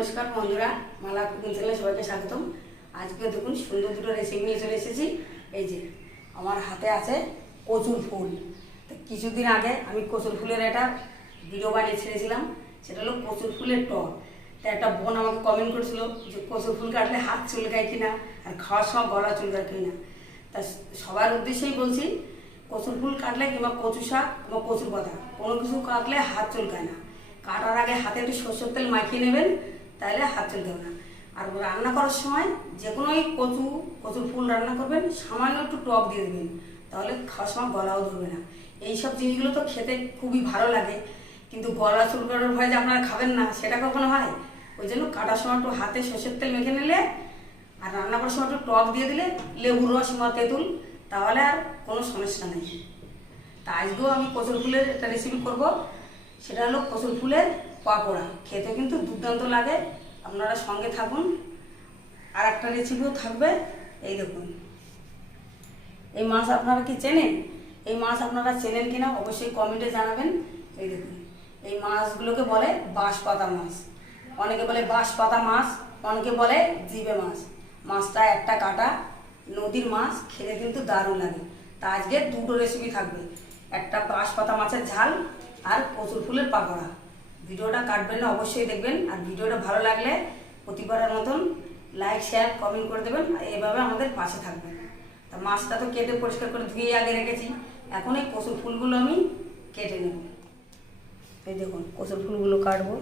নমস্কার বন্ধুরা, মালা কুকিং চ্যানেলে সবাইকে স্বাগতম। আজকে দেখুন সুন্দর দুটো রেসিপি নিয়ে চলে এসেছি। এই যে, আমার হাতে আছে কচুর ফুল। কিছুদিন আগে আমি কচুর ফুলের একটা ভিডিও বানিয়ে ছেড়েছিলাম, সেটা হলো কচুর ফুলের টক। তা একটা বোন আমাকে কমেন্ট করেছিল যে কচুর ফুল কাটলে হাত চুলকায় কিনা, আর খাওয়ার সময় গলা চুলকায় কিনা। তা সবার উদ্দেশ্যেই বলছি, কচুর ফুল কাটলে কিংবা কচু শাক কিংবা কচুর পাতা কোনো কিছু কাটলে হাত চুলকায় না। কাটার আগে হাতে একটু সরষের তেল মাখিয়ে নেবেন তাহলে হাত চলবে না। আর রান্না করার সময় যে কোনো কচু, কচুর ফুল রান্না করবেন, সামান্য একটু টক দিয়ে দেবেন, তাহলে খাওয়ার সময় গলাও ধরবে না। এইসব জিনিসগুলো তো খেতে খুবই ভালো লাগে, কিন্তু গলা চুলকানোর ভয় যে আপনারা খাবেন না, সেটা কখনো হয়? ওই জন্য কাটার সময় একটু হাতে সরষের তেল মেখে নিলে, আর রান্না করার সময় একটু টক দিয়ে দিলে, লেবু, রস বা তেঁতুল, তাহলে আর কোনো সমস্যা নেই। তা আজকেও আমি কচুর ফুলের একটা রেসিপি করব। সেটা হলো কচুর ফুলের পাকোড়া খেতে কিন্তু দুর্দান্ত লাগে। আপনারা সঙ্গে থাকুন। আর একটা রেসিপিও থাকবে। এই দেখুন। এই মাছ আপনারা কি চেনেন? এই মাছ আপনারা চেনেন কিনা অবশ্যই কমেন্টে জানাবেন। এই দেখুন। এই মাছগুলোকে বলে বাঁশ পাতা মাছ। অনেকে বলে বাঁশ পাতা মাছ, অনেকে বলে জিবে মাছ। মাছটা একটা কাটা, নদীর মাছ, খেতে কিন্তু দারুণ লাগে। তা আজকে দুটো রেসিপি থাকবে। একটা বাঁশ পাতা মাছের ঝাল আর কচুর ফুলের পাকোড়া। ভিডিওটা কাটবেন না, অবশ্যই দেখবেন। আর ভিডিওটা ভালো লাগলে প্রতিবারের মতন লাইক শেয়ার কমেন্ট করে দেবেন। এভাবে আমাদের পাশে থাকবেন। তা মাছটা তো কেটে পরিষ্কার করে ধুয়ে আগে রেখেছি। এখন এই কচুর ফুলগুলো আমি কেটে নেব। এই দেখুন, কচুর ফুলগুলো কাটবো।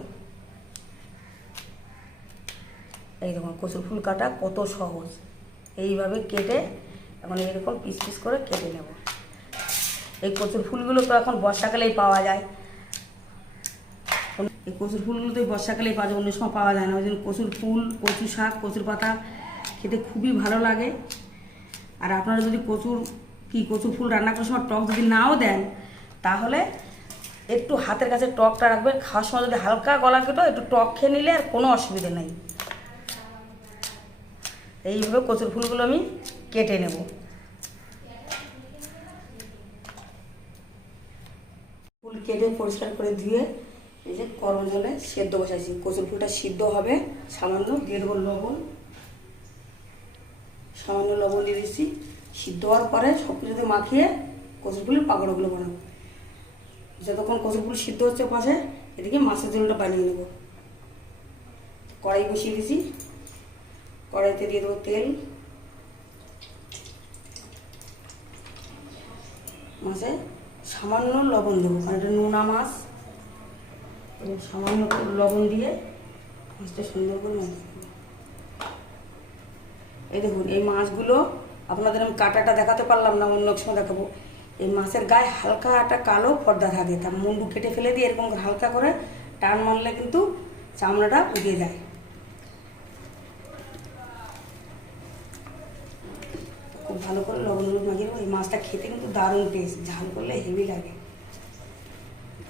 এই দেখুন, কচুর ফুল কাটা কত সহজ। এইভাবে কেটে এখন এরকম পিস পিস করে কেটে নেব। এই কচুর ফুলগুলো তো এখন বর্ষাকালেই পাওয়া যায়। এই কচুর ফুলগুলো তো বর্ষাকালেই পাওয়া যায়, অন্য সময় পাওয়া যায় না। ওই জন্য কচুর ফুল, কচু শাক, কচুর পাতা খেতে খুবই ভালো লাগে। আর আপনারা যদি কচুর, কি কচুর ফুল রান্না করার সময় টক যদি নাও দেন, তাহলে একটু হাতের কাছে টকটা রাখবেন। খাওয়ার সময় যদি হালকা গলা কেটো একটু টক খেয়ে নিলে আর কোনো অসুবিধা নেই। এইভাবে কচুর ফুলগুলো আমি কেটে নেব। ফুল কেটে পরিষ্কার করে ধুয়ে এই যে গরম জলে সেদ্ধ বসাইছি। কচুর ফুলটা সিদ্ধ হবে, সামান্য দিয়ে দেবো লবণ। সামান্য লবণ দিয়ে দিচ্ছি। সিদ্ধ হওয়ার পরে সব কিছু দিয়ে মাখিয়ে কচুর ফুলের পাকড়গুলো বানাবো। যতক্ষণ কচুর ফুল সিদ্ধ হচ্ছে পাশে, এদিকে মাছের ঝোলটা বানিয়ে নেব। কড়াই বসিয়ে দিছি কড়াইতে দিয়ে দেবো তেল। মাছে সামান্য লবণ দেবো, কারণ এটা নোনা মাছ। সামান্য লবণ দিয়ে মাছটা সুন্দর করে এই দেখুন, এই মাছগুলো আপনাদের আমি কাটাটা দেখাতে পারলাম না, অন্য সময় দেখাবো। এই মাছের গায়ে হালকা একটা কালো পর্দা থাকে, তা মুন্ডু কেটে ফেলে দিয়ে এরকম হালকা করে টান মারলে কিন্তু চামড়াটা উঠে যায়। খুব ভালো করে লবণ হলুদ মাখিয়ে এই মাছটা খেতে কিন্তু দারুণ টেস্ট ঝাল করলে হেভি লাগে।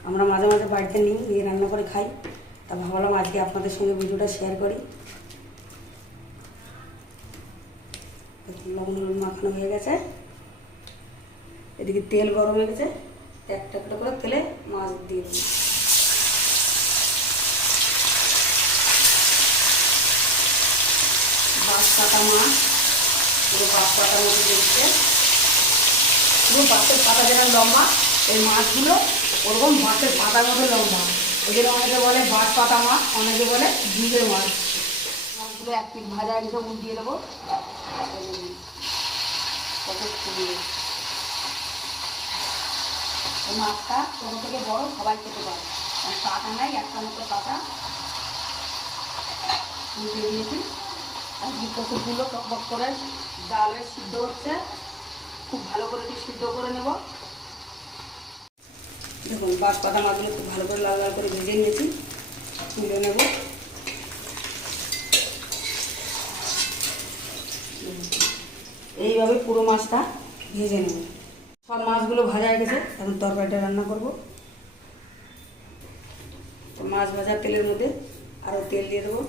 আমরা মাঝে মাঝে বাড়িতে নিই, নিয়ে রান্না করে খাই। তা ভাবলাম আজকে আপনাদের সঙ্গে ভিডিওটা শেয়ার করি। লবণ, হলুদ মাখানো হয়ে গেছে। এদিকে তেল গরম হয়ে গেছে। একটা একটা করে তেলে মাছ দিয়ে দিই বাঁশ পাতা মাছ, পুরো বাঁশ পাতার মতো দেখতে। পুরো বাঁশের পাতা যেটা লম্বা, এই মাছগুলো ওরকম বাঁশের পাতার মতো লম্বা। ওই জন্য অনেকে বলে বাঁশ পাতা, মাছ, অনেকে বলে দুধের মাছ। মাছগুলো এক পিট ভাজা একদম উল্টিয়ে দেবো। কত সুন্দর মাছটা ছোটো থেকে বড়, সবাই খেতে পারে। আর কাটা নাই, একটা মতো কাটা উল্টে দিয়েছি। আর কি কচুগুলো টকবক করে ডালে সিদ্ধ হচ্ছে। খুব ভালো করে সিদ্ধ করে নেব। দেখুন বাঁশ পাতা মাছগুলো খুব ভালো করে লাল লাল করে ভেজে নিয়েছি। তুলে নেব। এইভাবে পুরো মাছটা ভেজে নেব। সব মাছগুলো ভাজা হয়ে গেছে, এখন তরকারিটা রান্না করব। তো মাছ ভাজার তেলের মধ্যে আরও তেল দিয়ে দেবো।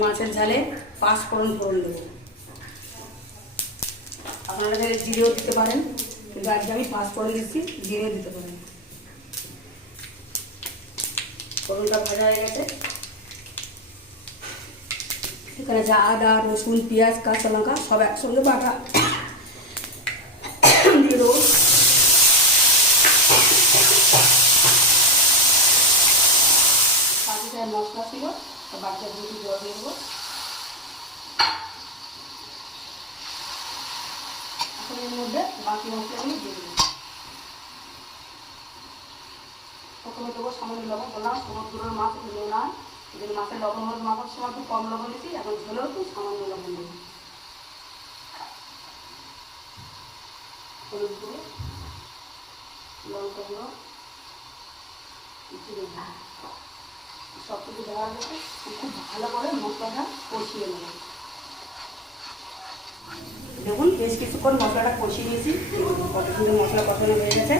মাছের ঝালে পাঁচ ফোড়ন ফোড়ন দেবো। আপনারা চাইলে জিরেও দিতে পারেন। কিন্তু আজকে আমি পাঁচ ফোড়ন দিচ্ছি জিরেও দিতে পারেন ফোড়নটা ভাজা হয়ে গেছে। এখানে আছে আদা, রসুন, পেঁয়াজ, কাঁচা লঙ্কা, সব একসঙ্গে বাটা। দিয়ে দেবো। পাখিটার মশলা ছিল বাচ্চা দুটি জল দিয়ে দেবো এখন এর মধ্যে বাকি মশলাগুলো দিয়ে প্রথমে দেবো সামান্য লবণ, বললাম সমুদ্রের মাছ হলেও না যদি মাছের লবণ মাখার সময় একটু কম লবণ দিয়েছি, এখন ঝোলেও একটু সামান্য লবণ দেবো। হলুদ গুঁড়ো সব কিছু খুব ভালো করে মশলাটা কষিয়ে নেব। দেখুন, বেশ কিছুক্ষণ মশলাটা কষিয়ে নিয়েছি। কত সুন্দর মশলা কষানো হয়ে গেছে।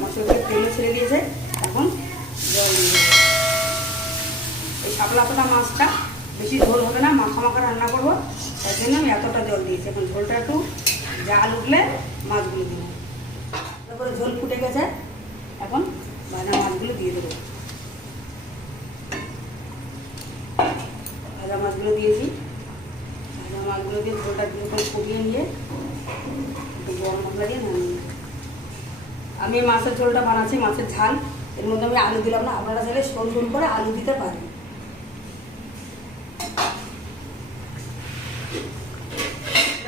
মশলাটা তেলে ছেড়ে দিয়েছে। এখন জল। এই শাপলা পাতা মাছটা বেশি ঝোল হবে না, মাখা মাখা রান্না করব। তার জন্য আমি এতটা জল দিয়েছি। এখন ঝোলটা একটু জাল উঠলে মাছগুলো দিব। তারপরে ঝোল ফুটে গেছে। এখন ভাজা মাছগুলো দিয়ে দেবো ভাজা মাছগুলো দিয়েছি ভাজা মাছগুলো দিয়ে ঝোলটা দিয়ে করে ফুটিয়ে নিয়ে একটু গরম মশলা দিয়ে নামিয়ে নেব। আমি মাছের ঝোলটা বানাচ্ছি, মাছের ঝাল। এর মধ্যে আমি আলু দিলাম না, আপনারা চাইলে সরু সরু করে আলু দিতে পারেন।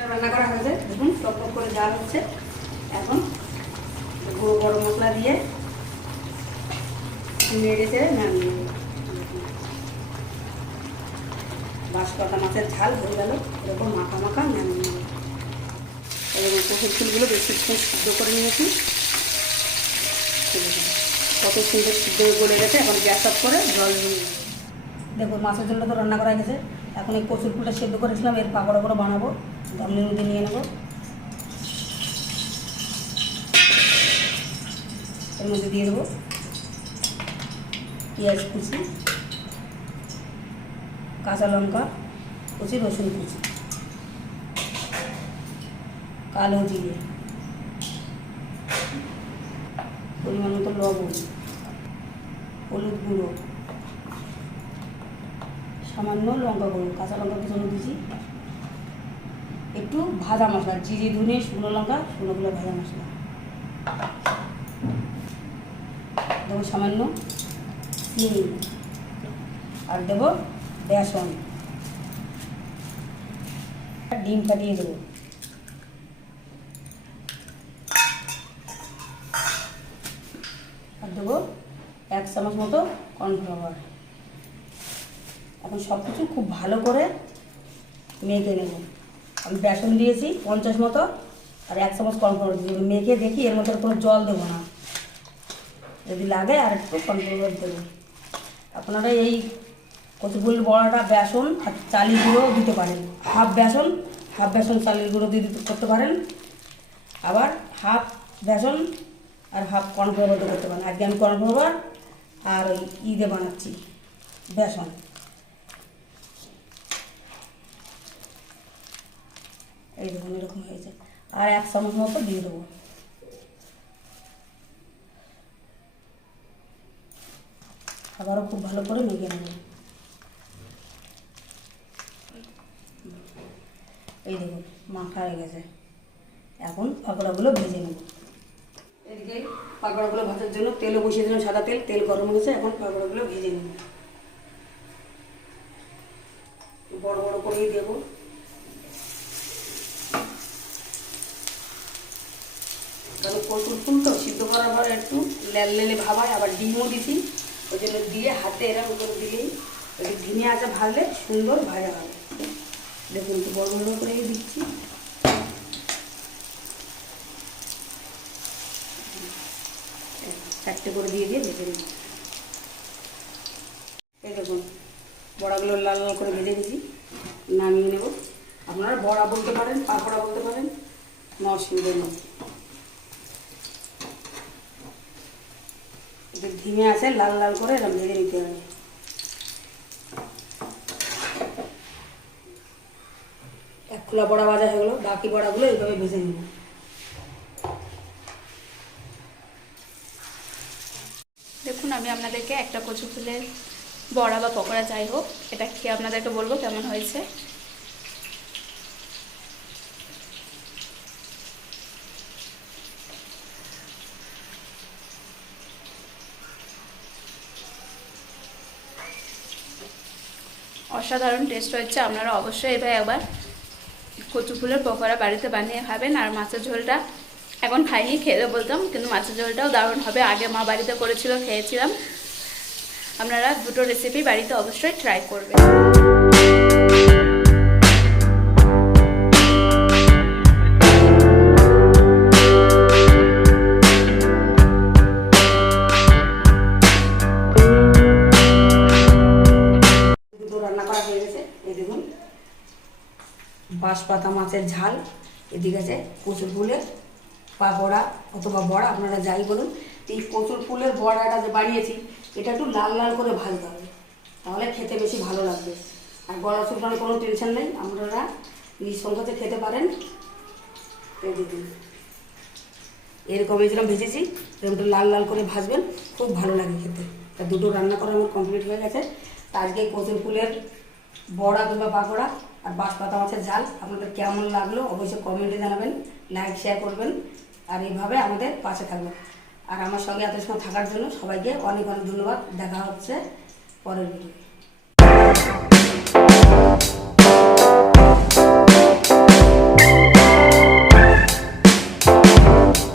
রান্না করা হয়েছে, দেখুন, টক করে জাল হচ্ছে। এখন গুঁড়ো গরম মশলা দিয়ে চেড়ে নামিয়ে বাঁশপাতা মাছের ঝাল হয়ে গেল, এরকম মাখা মাখা নামিয়ে নেব। পোষের ফুলগুলো বেশি সিদ্ধ করে নিয়েছি। কত সুন্দর সিদ্ধ গলে গেছে, এখন গ্যাস অফ করে জল। দেখুন মাছের জন্য তো রান্না করা গেছে। এখন এই কচুর ফুলটা সেদ্ধ করেছিলাম, এর পাকড়া করে বানাবো। গামলির মধ্যে নিয়ে নেব। এর মধ্যে দিয়ে দেবো পেঁয়াজ কুচি, কাঁচা লঙ্কা কুচি, রসুন কুচি, কালো জিরে। পরিমাণ মতো লবণ, হলুদ গুঁড়ো, সামান্য লঙ্কা গুঁড়ো, কাঁচা লঙ্কা পিছনে দিয়েছি। একটু ভাজা মশলা, জিরে, ধনে, শুকনো লঙ্কা শুকনোগুলো ভাজা মশলা। দেবো সামান্য চিনি আর দেবো বেসন। ডিম ফাটিয়ে দেবো আর দেবো এক চামচ মতো কর্নফ্লাওয়ার। এখন সব কিছু খুব ভালো করে মেখে নেব। আমি বেসন দিয়েছি পঞ্চাশ মতো, আর এক চামচ কর্নফ্লাওয়ার দিয়ে। মেখে দেখি এর মধ্যে কোনো জল দেবো না। যদি লাগে আর একটু কর্নফ্লাওয়ার দেবো। আপনারা এই কচুফুল বড়াটা, বেসন আর চালি গুঁড়োও দিতে পারেন। হাফ বেসন হাফ বেসন চালের গুঁড়ো দিয়ে করতে পারেন। আবার হাফ বেসন আর হাফ কর্নফ্লাওয়ার দিয়ে করতে পারেন। আজকে আমি কর্নফ্লাওয়ার আর ওই ঈদে বানাচ্ছি বেসন। এই দেখুন, এরকম হয়েছে আর এক চামচ মতো দিয়ে দেবো। আবারও খুব ভালো করে মেখে নেব। এই দেখুন, মাখা হয়ে গেছে। এখন পাকোড়াগুলো ভেজে নেব। এদিকে পাকোড়াগুলো ভাজার জন্য তেলও বসিয়ে দিলাম সাদা তেল তেল গরম হয়েছে, এখন পাকোড়াগুলো ভেজে নেব। বড় বড় করেই দেবো। কারণ কচুর ফুল তো, সিদ্ধ করার পর একটু লেল লেলে ভাবায় আবার ডিমও দিছি। ওই জন্য দিয়ে হাতে এরকম করে দিলেই ওই ধিমে আছে ভাজলে সুন্দর ভাজা হবে। দেখুন একটু বড় বড় করে দিচ্ছি চারটে করে দিয়ে দিয়ে বড়াগুলো লাল লাল করে ভেজে দিয়েছি নামিয়ে নেব। আপনারা বড়া বলতে পারেন, পাকোড়া বলতে পারেন ন অসুবিধা নেই। ধিমে আছে, লাল লাল করে এরকম ভেজে নিতে হবে। এক খোলা বড়া ভাজা হয়ে গেলো, বাকি বড়াগুলো এইভাবে ভেজে নেব দেখুন আমি আপনাদেরকে একটা কচু ফুলের বড়া বা পকোড়া যাই হোক, এটা খেয়ে আপনাদেরকে বলব কেমন হয়েছে। অসাধারণ টেস্ট হচ্ছে আপনারা অবশ্যই এবার একবার কচু ফুলের পকোড়া বাড়িতে বানিয়ে খাবেন, আর মাছের ঝোলটা এখন খাইনি খেতে বলতাম, কিন্তু মাছের ঝোলটাও দারুণ হবে। আগে মা বাড়িতে করেছিল, খেয়েছিলাম। আপনারা দুটো রেসিপি বাড়িতে অবশ্যই ট্রাই করবেন। দেখুন। বাঁশপাতা, মাছের ঝাল, এদিকে আছে কচুর ফুলের পাকোড়া অথবা বড়া, আপনারা যাই বলুন এই কচুর ফুলের বড়াটা যে বানিয়েছি, এটা একটু লাল লাল করে ভাজতে হবে। তাহলে খেতে বেশি ভালো লাগবে। আর গলা শুকানোর কোনো টেনশন নেই, আপনারা নিঃসংকোচে খেতে পারেন। এরকম এরকম ভেজেছি, এরকম লাল লাল করে ভাজবেন, খুব ভালো লাগে খেতে। তা দুটো রান্না করা আমার কমপ্লিট হয়ে গেছে। তা আজকে কচুর ফুলের বড়া কিংবা পাকোড়া আর বাঁশপাতা মাছের ঝাল, আপনাদের কেমন লাগল অবশ্যই কমেন্টে জানাবেন লাইক শেয়ার করবেন। আর এইভাবে আমাদের পাশে থাকবেন আর আমার সঙ্গে এত সময় থাকার জন্য সবাইকে অনেক অনেক ধন্যবাদ। দেখা হচ্ছে পরের ভিডিও